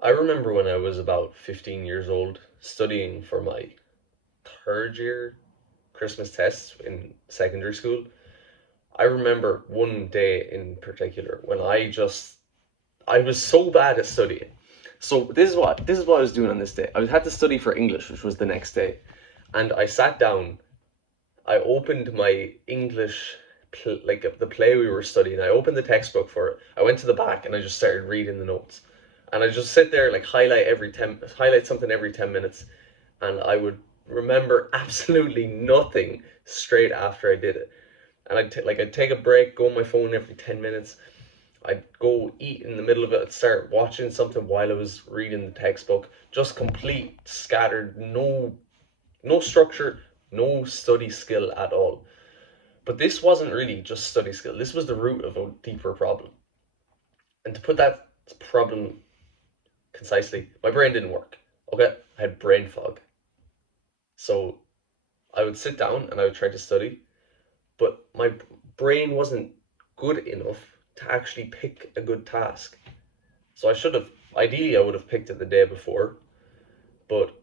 I remember when I was about 15 years old studying for my third year Christmas tests in secondary school. I remember one day in particular when I was so bad at studying. So this is what I was doing on this day. I had to study for English, which was the next day, and I sat down. I opened my English, like the play we were studying. I opened the textbook for it. I went to the back and I just started reading the notes. And I just sit there like highlight something every 10 minutes, and I would remember absolutely nothing straight after I did it. And I'd take a break, go on my phone every 10 minutes. I'd go eat in the middle of it. I'd start watching something while I was reading the textbook. Just complete scattered, no structure, no study skill at all. But this wasn't really just study skill. This was the root of a deeper problem. And to put that problem concisely, my brain didn't work. Okay, I had brain fog. So I would sit down and I would try to study, but my brain wasn't good enough to actually pick a good task. So ideally, I would have picked it the day before, but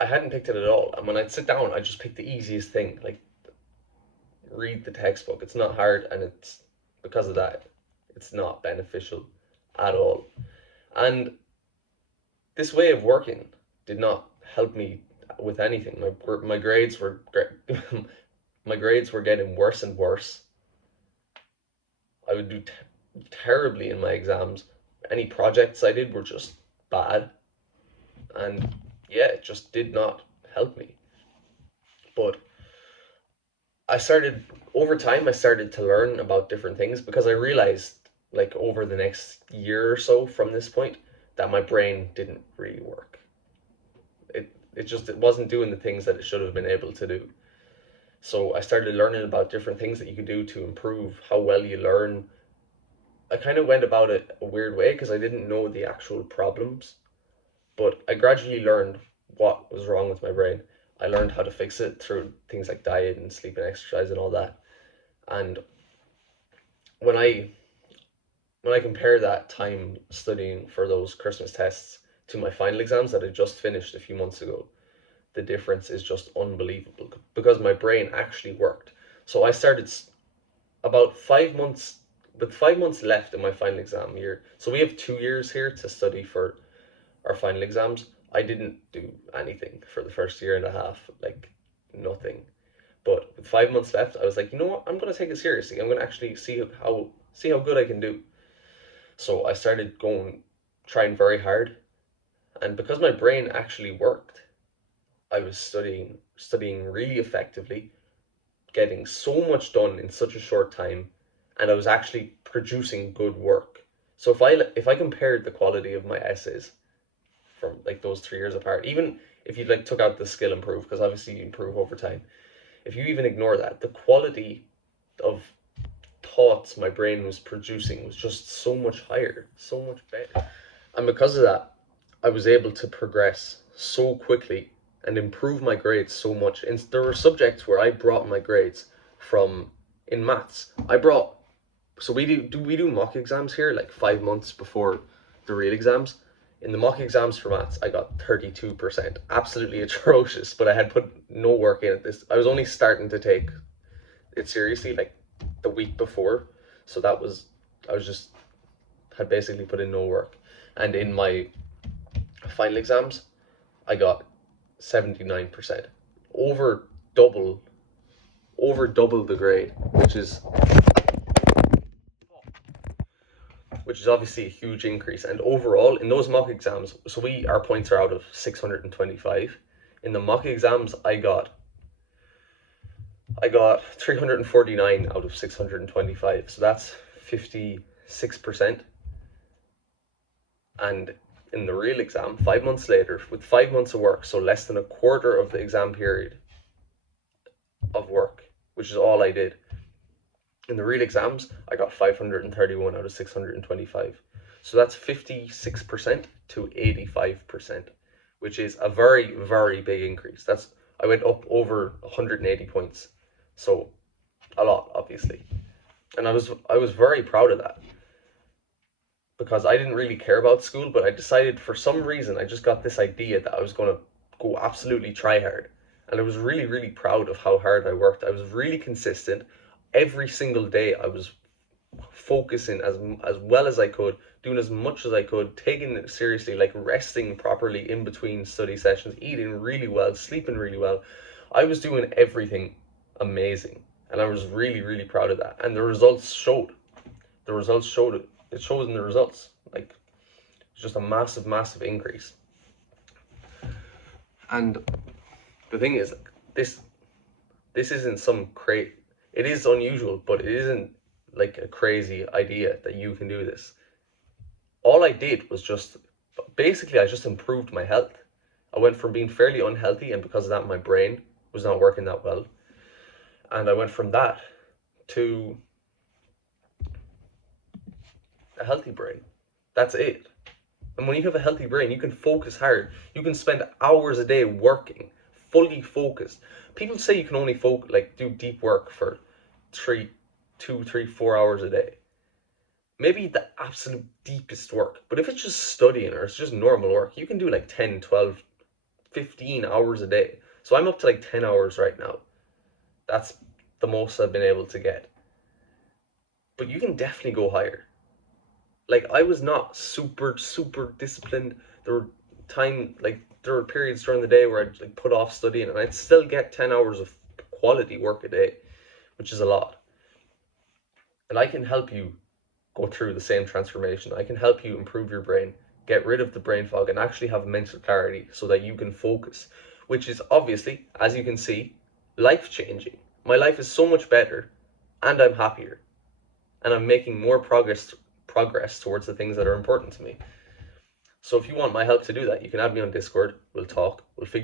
I hadn't picked it at all. And when I'd sit down, I just picked the easiest thing, like read the textbook. It's not hard, and it's because of that, it's not beneficial at all. And this way of working did not help me with anything. My grades were my grades were getting worse and worse. I would do terribly in my exams. Any projects I did were just bad, and yeah, it just did not help me. But I started over time. I started to learn about different things because I realized, like over the next year or so from this point, that my brain didn't really work. It wasn't doing the things that it should have been able to do. So I started learning about different things that you could do to improve how well you learn. I kind of went about it a weird way because I didn't know the actual problems, but I gradually learned what was wrong with my brain. I learned how to fix it through things like diet and sleep and exercise and all that. And when I when I compare that time studying for those Christmas tests to my final exams that I just finished a few months ago, the difference is just unbelievable because my brain actually worked. So I started about 5 months, with 5 months left in my final exam year. So we have 2 years here to study for our final exams. I didn't do anything for the first year and a half, like nothing. But with 5 months left, I was like, you know what? I'm gonna take it seriously. I'm gonna actually see how good I can do. So I started trying very hard, and because my brain actually worked, I was studying really effectively, getting so much done in such a short time, and I was actually producing good work. So if I compared the quality of my essays from like those 3 years apart, even if you like took out the skill improve, because obviously you improve over time, if you even ignore that, the quality of thoughts my brain was producing was just so much higher, so much better. And because of that, I was able to progress so quickly and improve my grades so much. And there were subjects where I brought my grades from in maths. So we do mock exams here like 5 months before the real exams. In the mock exams for maths, I got 32%. Absolutely atrocious, but I had put no work in at this. I was only starting to take it seriously like the week before. So I was just had basically put in no work. And in my final exams, I got 79%. Over double over double the grade, which is obviously a huge increase. And overall, in those mock exams, so we our points are out of 625. In the mock exams, I got 349 out of 625. So that's 56%. And in the real exam, 5 months later, with 5 months of work, so less than a quarter of the exam period of work, which is all I did. In the real exams, I got 531 out of 625. So that's 56% to 85%, which is a very, very big increase. I went up over 180 points. So a lot, obviously. And I was very proud of that. because I didn't really care about school, but I decided for some reason I just got this idea that I was going to go absolutely try hard. And I was really, really proud of how hard I worked. I was really consistent. Every single day I was focusing as well as I could, doing as much as I could, taking it seriously, like resting properly in between study sessions, eating really well, sleeping really well. I was doing everything amazing, and I was really, really proud of that. And the results showed. The results showed it. It shows in the results. Like it's just a massive, massive increase. And the thing is, this this isn't some crazy. It is unusual, but it isn't like a crazy idea that you can do this. All I did was just basically I just improved my health. I went from being fairly unhealthy, and because of that, my brain was not working that well. And I went from that to a healthy brain. That's it. And when you have a healthy brain, you can focus hard. You can spend hours a day working, fully focused. People say you can only focus, like do deep work for 4 hours a day. Maybe the absolute deepest work. But if it's just studying or it's just normal work, you can do like 10, 12, 15 hours a day. So I'm up to like 10 hours right now. That's the most I've been able to get. But you can definitely go higher. Like I was not super disciplined. There were there were periods during the day where I'd like put off studying and I'd still get 10 hours of quality work a day, which is a lot. And I can help you go through the same transformation. I can help you improve your brain, get rid of the brain fog, and actually have mental clarity so that you can focus, which is obviously, as you can see, life changing. My life is so much better, and I'm happier, and I'm making more progress towards the things that are important to me. So if you want my help to do that, you can add me on Discord. We'll talk.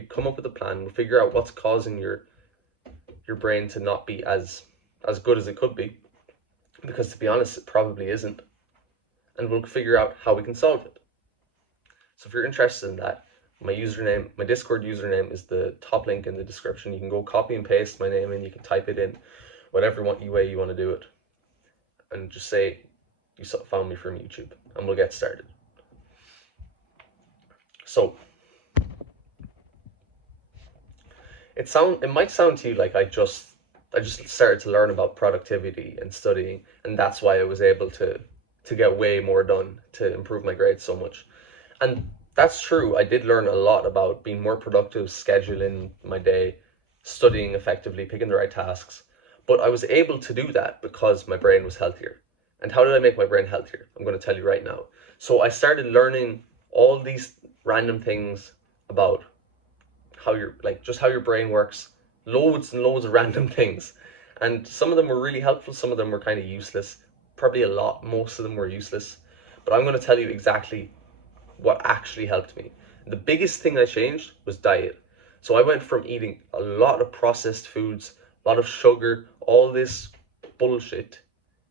Come up with a plan. We'll figure out what's causing your brain to not be as good as it could be, because to be honest, it probably isn't. And we'll figure out how we can solve it. So if you're interested in that, my Discord username is the top link in the description. You can go copy and paste my name and you can type it in whatever way you want to do it. And just say you found me from YouTube and we'll get started. So it might sound to you like I just started to learn about productivity and studying, and that's why I was able to get way more done, to improve my grades so much. And that's true. I did learn a lot about being more productive, scheduling my day, studying effectively, picking the right tasks. But I was able to do that because my brain was healthier. And how did I make my brain healthier? I'm going to tell you right now. So I started learning all these random things about how your brain works, loads and loads of random things. And some of them were really helpful, some of them were kind of useless. Probably most of them were useless. But I'm going to tell you exactly what actually helped me. The biggest thing I changed was diet. So I went from eating a lot of processed foods, a lot of sugar, all this bullshit,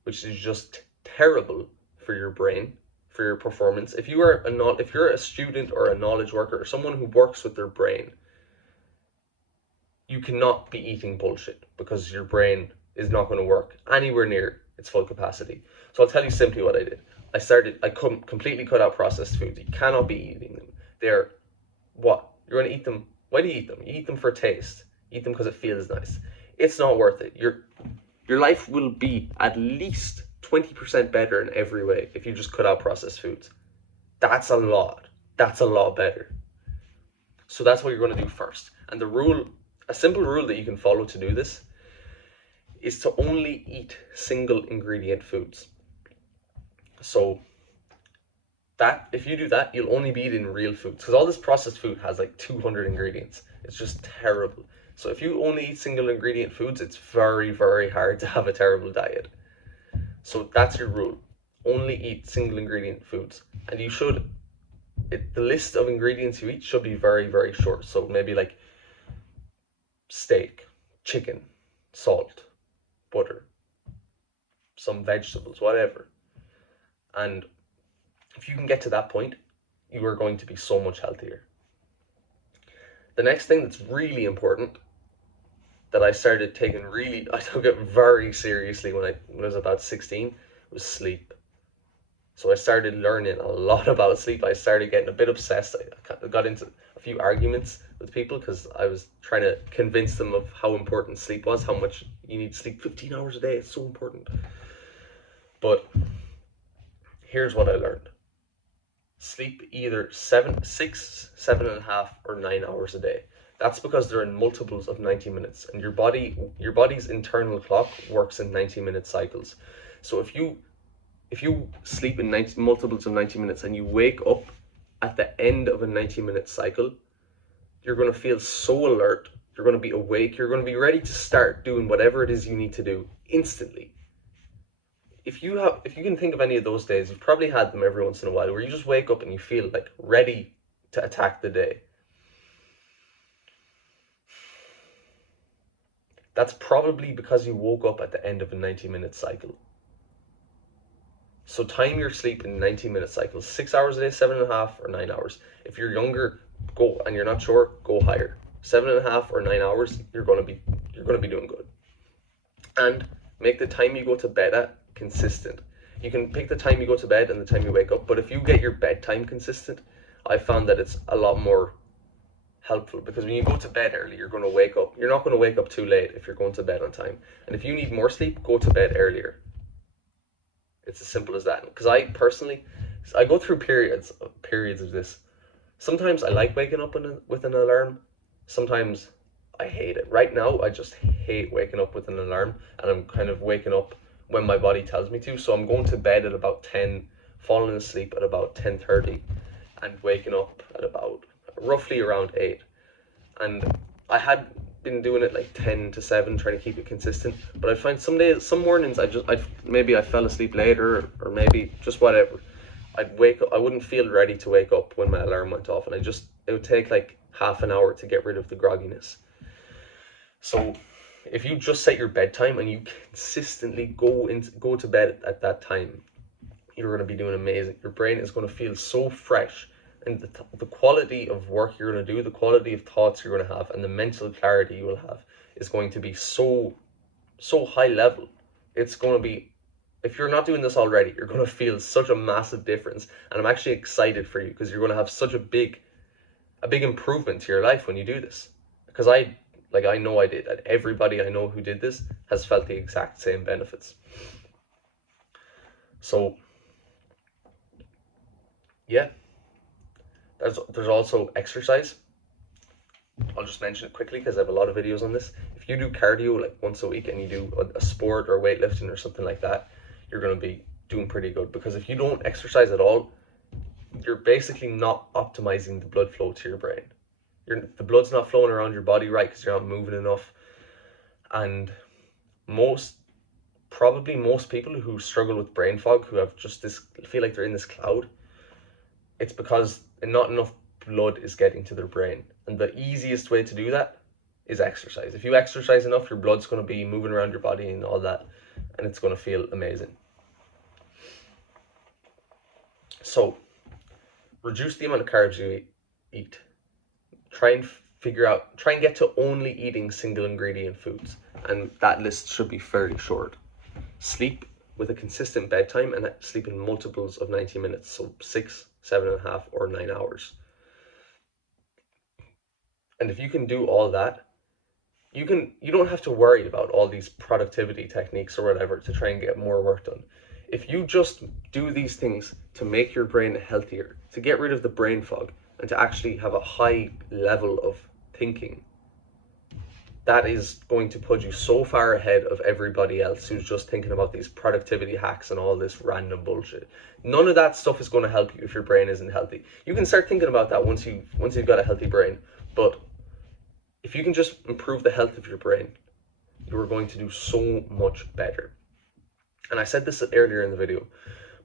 which is just terrible for your brain, for your performance. If you're a student or a knowledge worker or someone who works with their brain, you cannot be eating bullshit because your brain is not going to work anywhere near its full capacity. So I'll tell you simply what I did. I completely cut out processed foods. You cannot be eating them. They're what? You're going to eat them. Why do you eat them? You eat them for taste. You eat them because it feels nice. It's not worth it. Your life will be at least 20% better in every way if you just cut out processed foods. That's a lot. That's a lot better. So that's what you're going to do first. And a simple rule that you can follow to do this is to only eat single ingredient foods. So that if you do that, you'll only be eating real foods, because all this processed food has like 200 ingredients. It's just terrible. So if you only eat single ingredient foods, it's very, very hard to have a terrible diet. So that's your rule. Only eat single ingredient foods. And the list of ingredients you eat should be very, very short. So maybe like steak, chicken, salt, butter, some vegetables, whatever. And if you can get to that point, you are going to be so much healthier. The next thing that's really important that I took it very seriously when I was about 16, was sleep. So I started learning a lot about sleep. I started getting a bit obsessed. I got into a few arguments with people because I was trying to convince them of how important sleep was, how much you need to sleep 15 hours a day. It's so important. But here's what I learned. Sleep either 6, 7.5, or 9 hours a day. That's because they're in multiples of 90 minutes, and your body's internal clock works in 90-minute cycles. So if you sleep in multiples of 90 minutes and you wake up at the end of a 90-minute cycle, you're going to feel so alert, you're going to be awake, you're going to be ready to start doing whatever it is you need to do instantly. If you can think of any of those days, you've probably had them every once in a while, where you just wake up and you feel like ready to attack the day. That's probably because you woke up at the end of a 90-minute cycle. So time your sleep in 90-minute cycles, 6 hours a day, 7.5, or 9 hours. If you're younger, go, and you're not sure, go higher. 7.5 or 9 hours, you're gonna be doing good. And make the time you go to bed at consistent. You can pick the time you go to bed and the time you wake up, but if you get your bedtime consistent, I found that it's a lot more helpful, because when you go to bed early, you're not going to wake up too late if you're going to bed on time. And if you need more sleep, go to bed earlier. It's as simple as that. Because I personally, I go through periods of this. Sometimes I like waking up with an alarm. Sometimes I hate it. Right now, I just hate waking up with an alarm, and I'm kind of waking up when my body tells me to. So I'm going to bed at about 10, falling asleep at about 10:30, and waking up at about roughly around 8. And I had been doing it like 10 to 7, trying to keep it consistent, but I find some mornings maybe I fell asleep later, or maybe just whatever. I'd wake up, I wouldn't feel ready to wake up when my alarm went off, and it would take like half an hour to get rid of the grogginess. So if you just set your bedtime and you consistently go to bed at that time, you're going to be doing amazing. Your brain is going to feel so fresh, and the quality of work you're going to do, the quality of thoughts you're going to have, and the mental clarity you will have is going to be so high level. It's going to be, if you're not doing this already, you're going to feel such a massive difference, and I'm actually excited for you, because you're going to have such a big improvement to your life when you do this. Because I know I did, and everybody I know who did this has felt the exact same benefits. So yeah, there's also exercise. I'll just mention it quickly because I have a lot of videos on this. If you do cardio like once a week, and you do a sport or weightlifting or something like that, you're going to be doing pretty good. Because if you don't exercise at all, you're basically not optimizing the blood flow to your brain. The blood's not flowing around your body right, because you're not moving enough. And most people who struggle with brain fog, who have just feel like they're in this cloud, it's because not enough blood is getting to their brain. And the easiest way to do that is exercise. If you exercise enough, your blood's going to be moving around your body and all that, and it's going to feel amazing. So reduce the amount of carbs you eat. Try and get to only eating single ingredient foods, and that list should be fairly short. Sleep with a consistent bedtime, and sleep in multiples of 90 minutes, so 6, 7.5, or 9 hours. And if you can do all that, you don't have to worry about all these productivity techniques or whatever to try and get more work done. If you just do these things to make your brain healthier, to get rid of the brain fog, and to actually have a high level of thinking, that is going to put you so far ahead of everybody else who's just thinking about these productivity hacks and all this random bullshit. None of that stuff is going to help you if your brain isn't healthy. You can start thinking about that once you've got a healthy brain, but if you can just improve the health of your brain, you are going to do so much better. And I said this earlier in the video,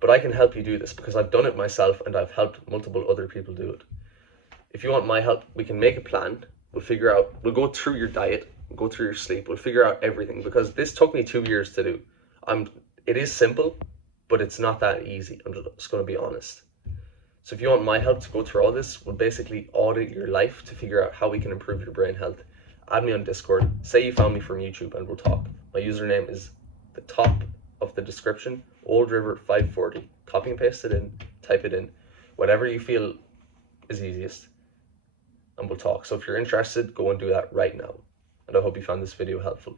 but I can help you do this because I've done it myself, and I've helped multiple other people do it. If you want my help, we can make a plan. We'll go through your diet, we'll go through your sleep, we'll figure out everything, because this took me 2 years to do. It is simple, but it's not that easy. I'm just going to be honest. So if you want my help to go through all this, we'll basically audit your life to figure out how we can improve your brain health. Add me on Discord. Say you found me from YouTube, and we'll talk. My username is the top of the description, Old River 540. copy and paste it in, type it in, whatever you feel is easiest, and we'll talk. So if you're interested, go and do that right now. And I hope you found this video helpful.